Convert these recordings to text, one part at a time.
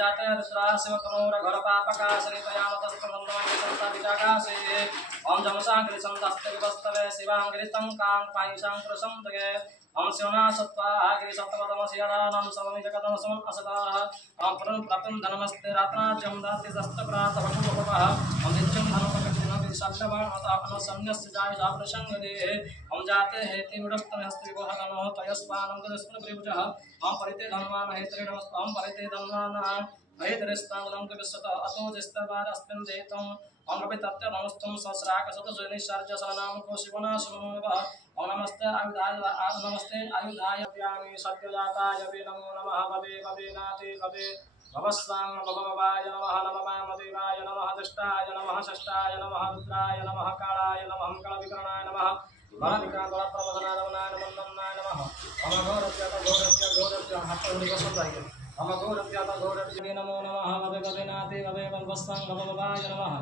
जाते ऋतुराशिवतनोर घर पापका श्रीतयामतस्तमन्दमयसंसाविजाकाशे ओम जमसांग्रि संदस्ते विवस्तवे शिवांग्रितं कां पायिसां प्रसंतगे ओम शिवना सत्वा आग्रि सत्वदमसियदानं सममि जगतं समं असदाः ओम पुरं प्रपं धनमस्ते रात्राज्यं दाति दस्तप्रात भगवः ओम नित्यं धनमकटिनं विशालवान् सन्यस्य जाय जाप्रसंगदे ओम जाते हेति विडस्तम हस्ते विवहनमो तयस्वानं गुरुस्मृ प्रिभुजः ओम परिते धनवान् हेत्रे नमस्ते ओम परिते धनवान् हेत्रेस्तांगलं विश्वत अतो जिस्तवारस्मिन् देतं ओम कपि तत्य नमस्तम सहस्राक शतजनि सर्ज सनाम को शिवना शिवनमः ओम नमस्ते आयुधाय व्यामि सत्यजाताय वे नमो नमः भवे भवेनाति भवे भवस्वां भवभवाय नमः नमः मदेवाय नमः दष्टाय नमः षष्ठाय नमः रुद्राय नमः कालाय नमः कलविकरणाय नमः बलविकरणबलप्रवदनाय नमः अमघोरत्य हाथोनिकसंदाय अमघोरत्य नमो नमः भवे भवेनाति भवे भवस्वां भवभवाय नमः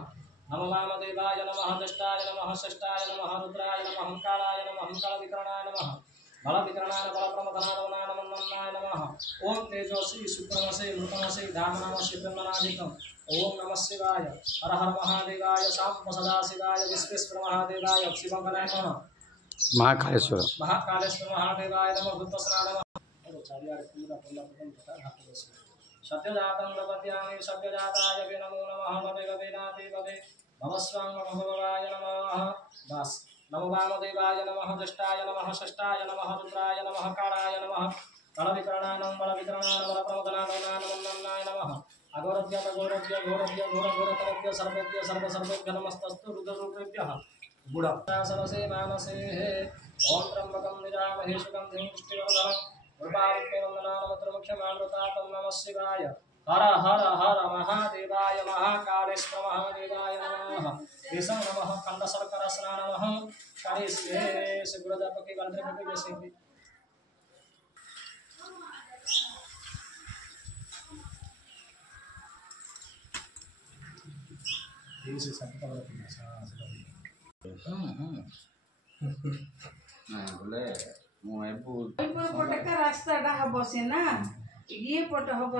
नमो वामदेवाय नमः दष्टाय नमः षष्ठाय नमः रुद्राय नमः कालाय नमः कलविकरणाय नमः बलविकरणाय बलप्रमथनाय नमः ओम तेजस्वी शुक्रमसे मृतमसे धामनमसे ब्रह्मणाधिकम् ओम नमः शिवाय हर हर महादेवाय शाम सदाशिवाय विश्वेश्वर महादेवाय शिवंकराय नमः महाकालेश्वर महादेवाय नमः बुद्धस्नाय नमः सत्यजातं प्रपद्यामि सत्यजाताय वे नमो नमः भवे भवेनाति भवे भवस्वां भवभवाय नमः दास नमो वामदेवाय नमः दष्टाय नमः षष्ठाय नमः रुद्राय नमः कालाय नमः बलविकरणाय नमः बलप्रमथनाय नमः अघोरभ्य घोरभ्य सर्वेभ्य नमस्तस्तु रुद्ररूपेभ्यः गुडसरसे मानसे ओम त्र्यंबकं निजामहे सुगन्धिं पुष्टिवर्धनम् उर्वारुक्मिवन्दनामत्रमुख्यमामृतातं नमः शिवाय हर हर हर महादेवाय महाकालेश्वर महादेवाय नमः ईशं नमः खण्डशर्करस्ना नमः करिष्ये गुरुजापकी गन्धर्वपी जैसे इसे सबका बोले मुझे रास्ता बसे ना ये पट हम